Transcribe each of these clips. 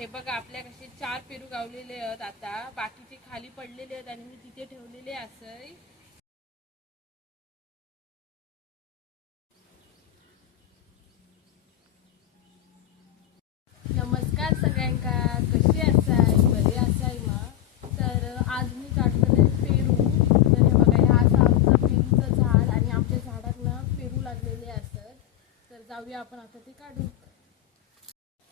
हे बघा आपल्या कसे 4 पेरू गावलेले आहेत. आता बाकीचे खाली पडलेले आहेत आणि मी तिथे ठेवलेले असय. नमस्कार सगळ्यांका, कसे असाय? बरे असाय मा? तर आज मी काढतले पेरू. तर हे बघा, हा असं आमचं पेरूचं झाड आणि आमच्या झाडात ना पेरू लागलेले असतात. तर जाऊया आपण आता ते काढू.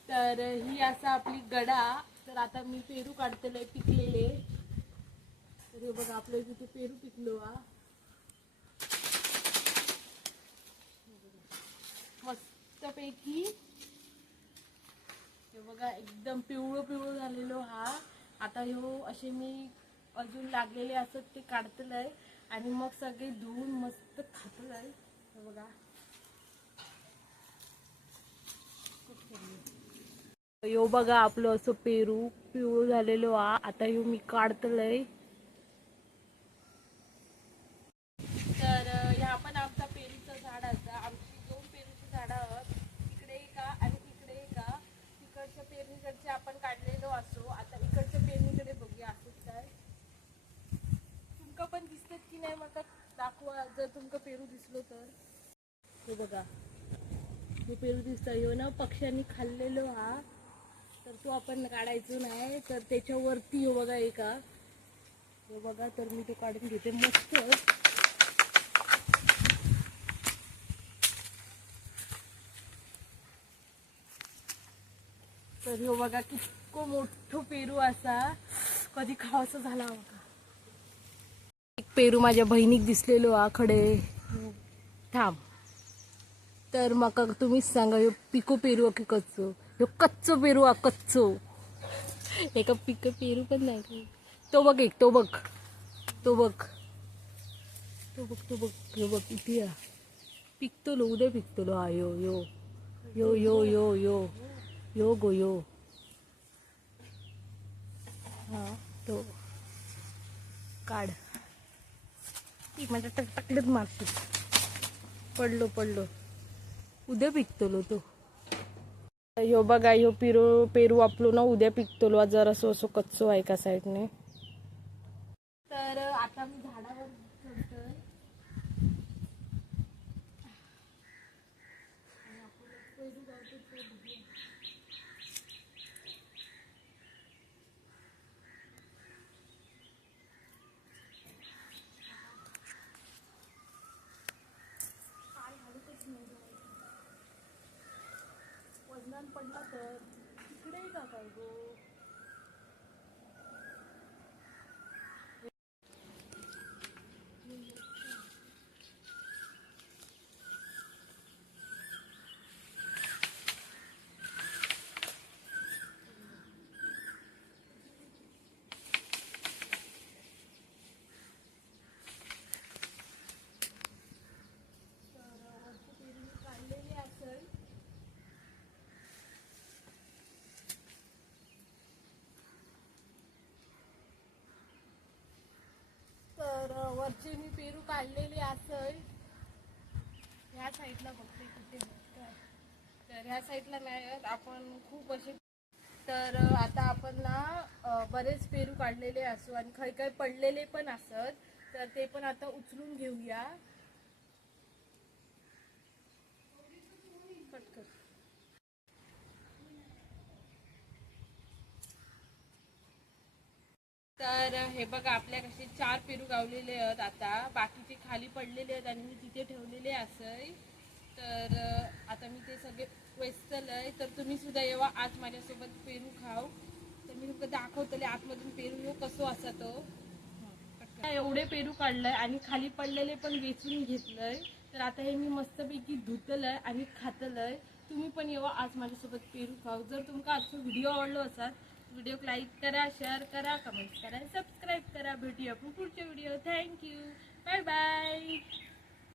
तर ही असा आपली गडा. तर आता मी पेरू काढतले पिकलेले. तर हे बघा आपल्या तिथे पेरू पिकलो हा मस्तपैकी. हे बघा एकदम पिवळं पिवळं झालेलो हा. आता ह्यो असे मी अजून लागलेले असत ते काढतलंय आणि मग सगळे धुवून मस्त खातलंय. हे बघा ह्यो बघा आपलं असं पेरू पिवळं झालेलो हा. आता ह्यो मी काढतलंय. तर ह्या पण आमचा पेरूचं झाड असं. आमची 2 पेरूची झाडं आहेत. इकडे एका आणि इकडे एका. तिकडच्या पेरणीकडचे आपण काढलेलो असो. आता इकडच्या पेरणीकडे बघूया असंच काय तुमका पण दिसतात की नाही मला दाखवा. जर तुमका पेरू दिसलो तर हे बघा, हे पेरू दिसतं. ह्यो ना पक्ष्यांनी खाल्लेलो हा. तर तो आपण काढायचो नाही. तर त्याच्यावरती हो बघा एका. हे बघा, तर मी तो काढून घेते मस्त. तर ह्यो बघा कितको मोठो पेरू असा. कधी खावासा झाला बघा. एक पेरू माझ्या बहिणीक दिसलेलो हा खडे. थांब. तर मका तुम्हीच सांगा, ह्यो पिको पेरू की कच्चो? ह्यो कच्चो पेरू हा, कच्चो. एका पिको पेरू पण नाही. तो बघ, एक तो बघ, तो बघ, तो बघ, तो बघ, ह्यो बघ इथे पिकतलो. उद्या पिकतलो हा. यो यो यो यो यो यो यो गो यो. हा तो काढ. ती माझ्या टकटकलेत मारते. पडलो पडलो. उद्या पिकतलो तो. ह्यो बघा, ह्यो पेरू आपलो ना उद्या पिकतलो. जरासो असो कच्चो आहे का साईडने. तर आता मी झाडावर चढतोय. पेरू गावतो ते बघूया. वजनान पडला तर इकडे का काय गो. तर वरचे मी पेरू काढलेले असय. ह्या साईडला बघते कुठे काय. तर ह्या साईडला नाही आपण खूप असे. तर आता आपण ना बरेच पेरू काढलेले असो आणि काही काही पडलेले पण असत. तर ते पण आता उचलून घेऊया. कट कर. तर हे बघा आपल्या कसे 4 पेरू गावलेले आहेत. आता बाकीचे खाली पडलेले आहेत आणि मी तिथे ठेवलेले असय. तर आता मी ते सगळे वेचतलंय. तर तुम्ही सुद्धा येवा आज माझ्यासोबत पेरू खाऊ. तर मी तुमका दाखवतले आतमधून पेरू येऊ कसो असा तो. एवढे पेरू काढलंय आणि खाली पडलेले पण वेचून घेतलंय. तर आता हे मी मस्तपैकी धुतलंय आणि खातलंय. तुम्ही पण येवा आज माझ्यासोबत पेरू खाऊ. जर तुमका आजचा व्हिडिओ आवडलो असाल व्हिडिओ लाईक करा, शेअर करा, कमेंट करा, सबस्क्राईब करा. भेटूया आपण पुढच्या व्हिडिओ. थँक्यू. Bye bye.